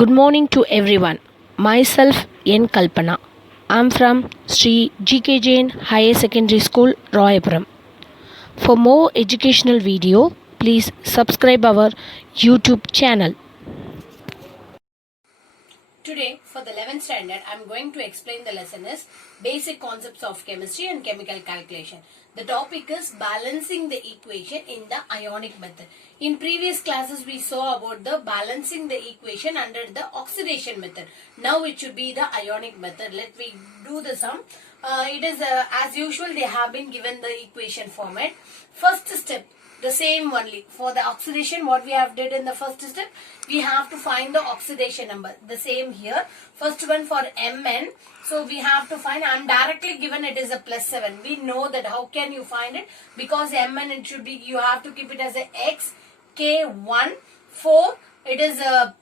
Good morning to everyone. Myself N.Kalpna. I am from Sri G.K.Jain Higher Secondary School, Royapuram. For more educational video, please subscribe our YouTube channel. Today, for the 11th standard, I am going to explain the lesson is Basic Concepts of Chemistry and Chemical Calculation. The topic is balancing the equation in the ionic method. In previous classes, we saw about the balancing the equation under the oxidation method. Now it should be the ionic method. Let me do the sum. It is as usual, they have been given the equation format. First step, the same only. For the oxidation, what we have did in the first step, we have to find the oxidation number. The same here. First one for Mn. So we have to find, I am directly given it is a plus 7. We know that how can you find it? Because Mn it should be, you have to keep it as a X, K1, 4. It is a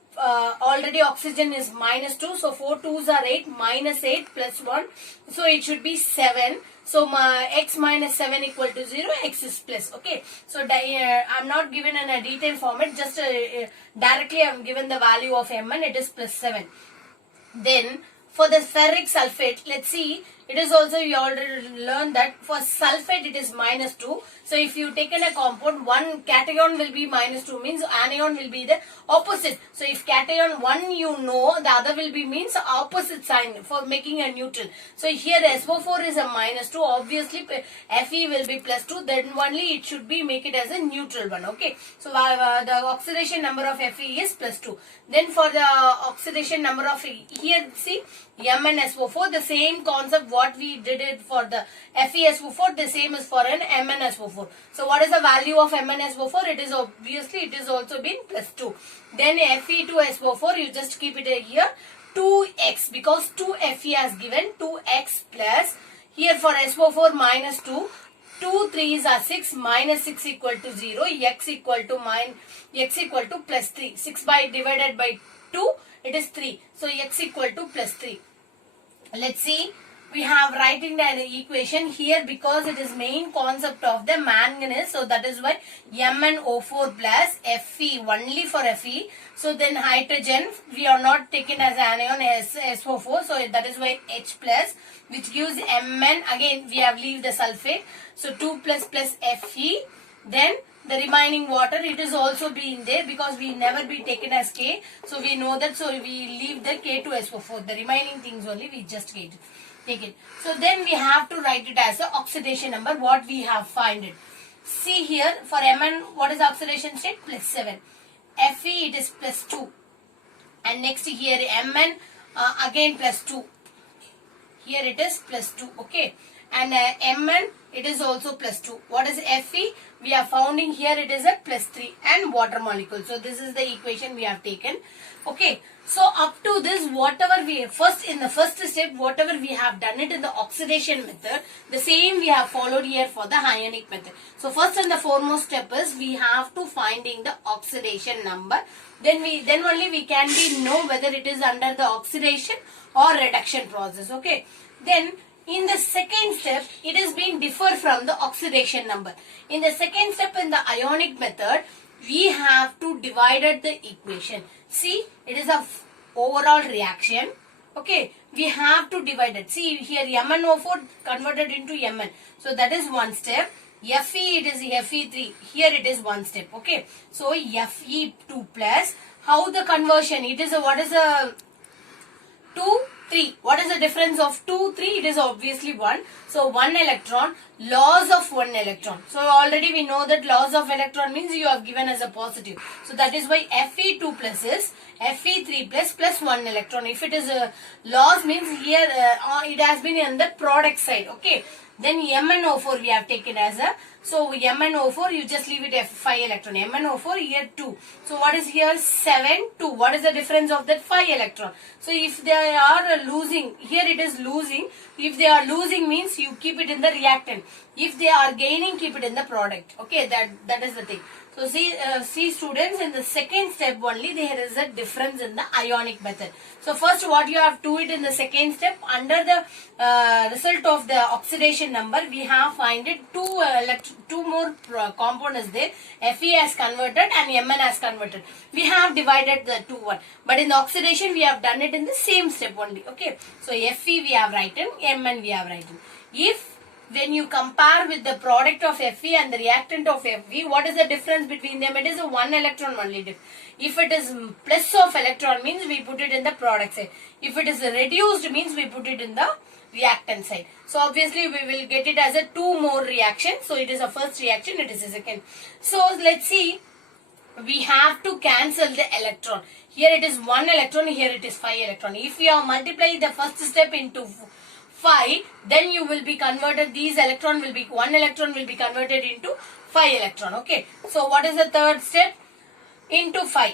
already oxygen is minus 2, so 4 2s are 8, minus 8 plus 1, so it should be 7. So my x minus 7 equal to 0, x is plus. Okay, so I'm not given in a detailed format, just directly I'm given the value of Mn, it is plus 7. Then for the ferric sulfate, let's see, it is also, you already learned that for sulfate it is minus 2. So if you take in a compound, one cation will be minus 2, means anion will be the opposite. So if cation 1 you know, the other will be means opposite sign for making a neutral. So here SO4 is a minus 2, obviously Fe will be plus 2, then only it should be make it as a neutral one. Okay, so the oxidation number of Fe is plus 2. Then for the oxidation number of, here see MnSO4, the same concept what we did it for the FeSO4, the same is for an MnSO4. So what is the value of MnSO4? It is obviously, it is also been plus 2. Then Fe2SO4, you just keep it here 2x, because 2 Fe has given 2x plus, here for SO4 minus 2, 2 3s are 6, minus 6 equal to 0, x equal to plus 3. 6 by divided by 2, it is 3. So x equal to plus 3. Let's see. We have writing the equation here because it is main concept of the manganese. So that is why MnO4 plus Fe, only for Fe. So then hydrogen, we are not taken as anion as SO4. So that is why H plus, which gives Mn. Again, we have leave the sulfate. So 2 plus plus Fe. Then the remaining water, it is also being there because we never be taken as K. So we know that. So we leave the K to SO4. The remaining things only we just take it. So then we have to write it as a oxidation number, what we have find it. See here for Mn, what is oxidation state? Plus 7. Fe, it is plus 2. And next here Mn, again plus 2. Here it is plus 2. Okay. And Mn, it is also plus 2. What is Fe? We are founding here, it is a plus 3 and water molecule. So this is the equation we have taken. Okay. So up to this, whatever we in the first step, whatever we have done it in the oxidation method, the same we have followed here for the ionic method. So first and the foremost step is we have to finding the oxidation number. Then only we can know whether it is under the oxidation or reduction process. Okay. Then in the second step, it is being differ from the oxidation number. In the second step in the ionic method, we have to divide the equation. See, it is a overall reaction. Okay, we have to divide it. See here MnO4 converted into Mn. So that is one step. Fe, it is Fe3. Here it is one step. Okay, so Fe2 plus. How the conversion? It is a, what is a 2, 3. What is the difference of 2, 3? It is obviously 1. So 1 electron, loss of 1 electron. So already we know that loss of electron means you have given as a positive. So that is why Fe2 plus is Fe3 plus 1 electron. If it is a loss means here it has been in the product side. Okay. Then MnO4 we have taken as a, so MnO4 you just leave it 5 electron. MnO4 here 2. So what is here 7, 2. What is the difference of that 5 electron? So if they are losing, here it is losing. If they are losing means you keep it in the reactant. If they are gaining, keep it in the product. Okay, that is the thing. So see students, in the second step only there is a difference in the ionic method. So first what you have to do it in the second step, under the result of the oxidation number we have find it two more components there, Fe has converted and Mn has converted. We have divided the two one, but in the oxidation we have done it in the same step only. Okay, so Fe we have written, Mn we have written. If when you compare with the product of Fe and the reactant of Fe, what is the difference between them? It is a 1 electron only difference. If it is plus of electron means we put it in the product side. If it is reduced means we put it in the reactant side. So obviously we will get it as a 2 more reaction. So it is a first reaction, it is a second. So let's see. We have to cancel the electron. Here it is 1 electron, here it is 5 electron. If you have multiplied the first step into 5, then you will be converted, these electron will be, 1 electron will be converted into 5 electron. Okay, so what is the third step? Into 5.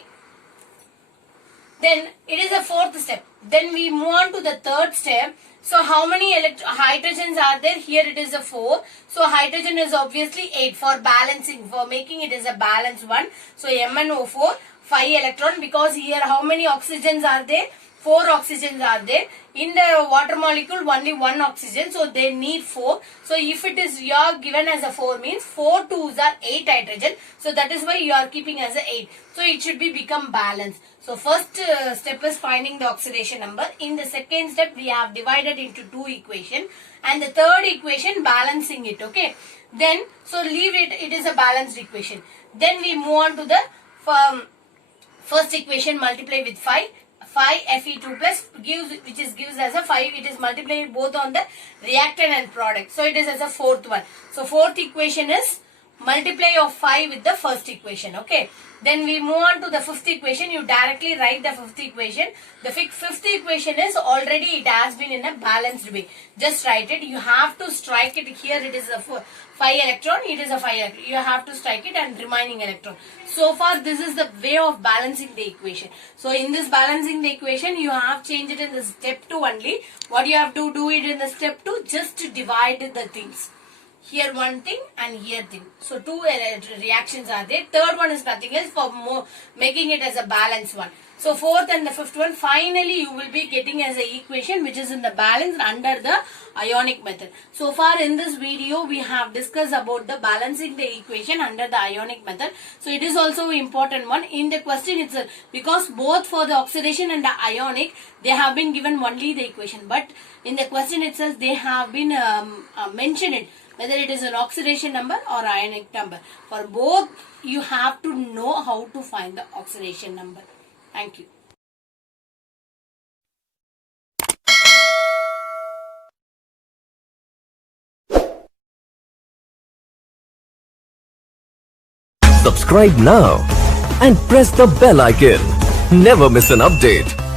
Then it is a fourth step. Then we move on to the third step. So how many hydrogens are there? Here it is a 4. So hydrogen is obviously 8 for balancing, for making it is a balanced one. So MnO4, 5 electron, because here how many oxygens are there? 4 oxygens are there. In the water molecule only 1 oxygen, so they need 4. So if it is you are given as a 4 means 4 2s are 8 hydrogen. So that is why you are keeping as a 8. So it should be become balanced. So first step is finding the oxidation number. In the second step we have divided into 2 equation, and the third equation balancing it. Okay. Then so leave it. It is a balanced equation. Then we move on to the first equation, multiply with 5. 5 Fe2 plus gives as a 5. It is multiplied both on the reactant and product. So it is as a fourth one. So fourth equation is multiply of 5 with the first equation. Okay. Then we move on to the fifth equation. You directly write the fifth equation. The fifth equation is already, it has been in a balanced way. Just write it. You have to strike it. Here it is a 5 electron. It is a 5 electron. You have to strike it and remaining electron. So far this is the way of balancing the equation. So in this balancing the equation, you have changed it in the step 2 only. What you have to do it in the step 2, just to divide the things. Here one thing and here thing. So 2 reactions are there. Third one is nothing else, for making it as a balanced one. So fourth and the fifth one, finally you will be getting as a equation which is in the balance under the ionic method. So far in this video we have discussed about the balancing the equation under the ionic method. So it is also important one in the question itself, because both for the oxidation and the ionic they have been given only the equation, but in the question itself they have been mentioned it, whether it is an oxidation number or ionic number. For both you have to know how to find the oxidation number. Thank you. Subscribe now and press the bell icon. Never miss an update.